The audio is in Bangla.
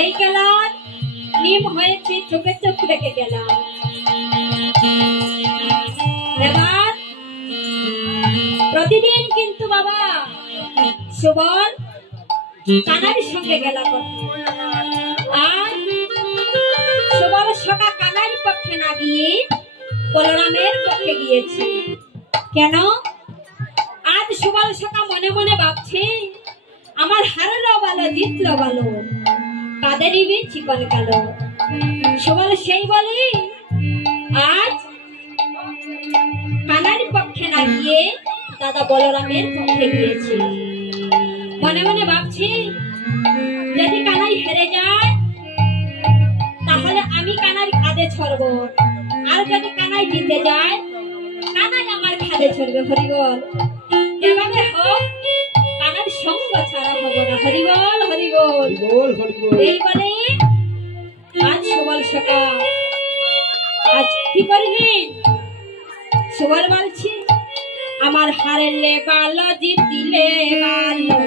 এই খেলার নিয়ম হয়েছে চোখে চোখ রেখে গেলাম। এবার প্রতিদিন কিন্তু বাবা সুবল কানারির সঙ্গে গেলা করত, আর সুবল সকা কানারির পক্ষে না গিয়ে বলরামের পক্ষে গিয়েছে। কেন? আজ সুবল সকা মনে মনে ভাবছে আমার হারলো ভালো জিতলো ভালো, কাদেরই বি চিকন কালো। সুবল সেই বলে আজ কানারির পক্ষে না গিয়ে দাদা বলরামের পক্ষে গিয়েছে। মনে মনে ভাবছি যদি কানাই হেরে যায় তাহলে আমি কানার খাদে ছড়ব, আর যদি কানাই জিতে যায় কানাই আমার খাদে ছড়বে। হরিবল। এভাবে হোক, কানার সঙ্গ ছাড়া হব না। হরিবল হরিবল। এই বলে আজ সুবল সকা আজ কি করলেন? সুবল বলছি আমার হারলে ভালো জিতিলে ভালো,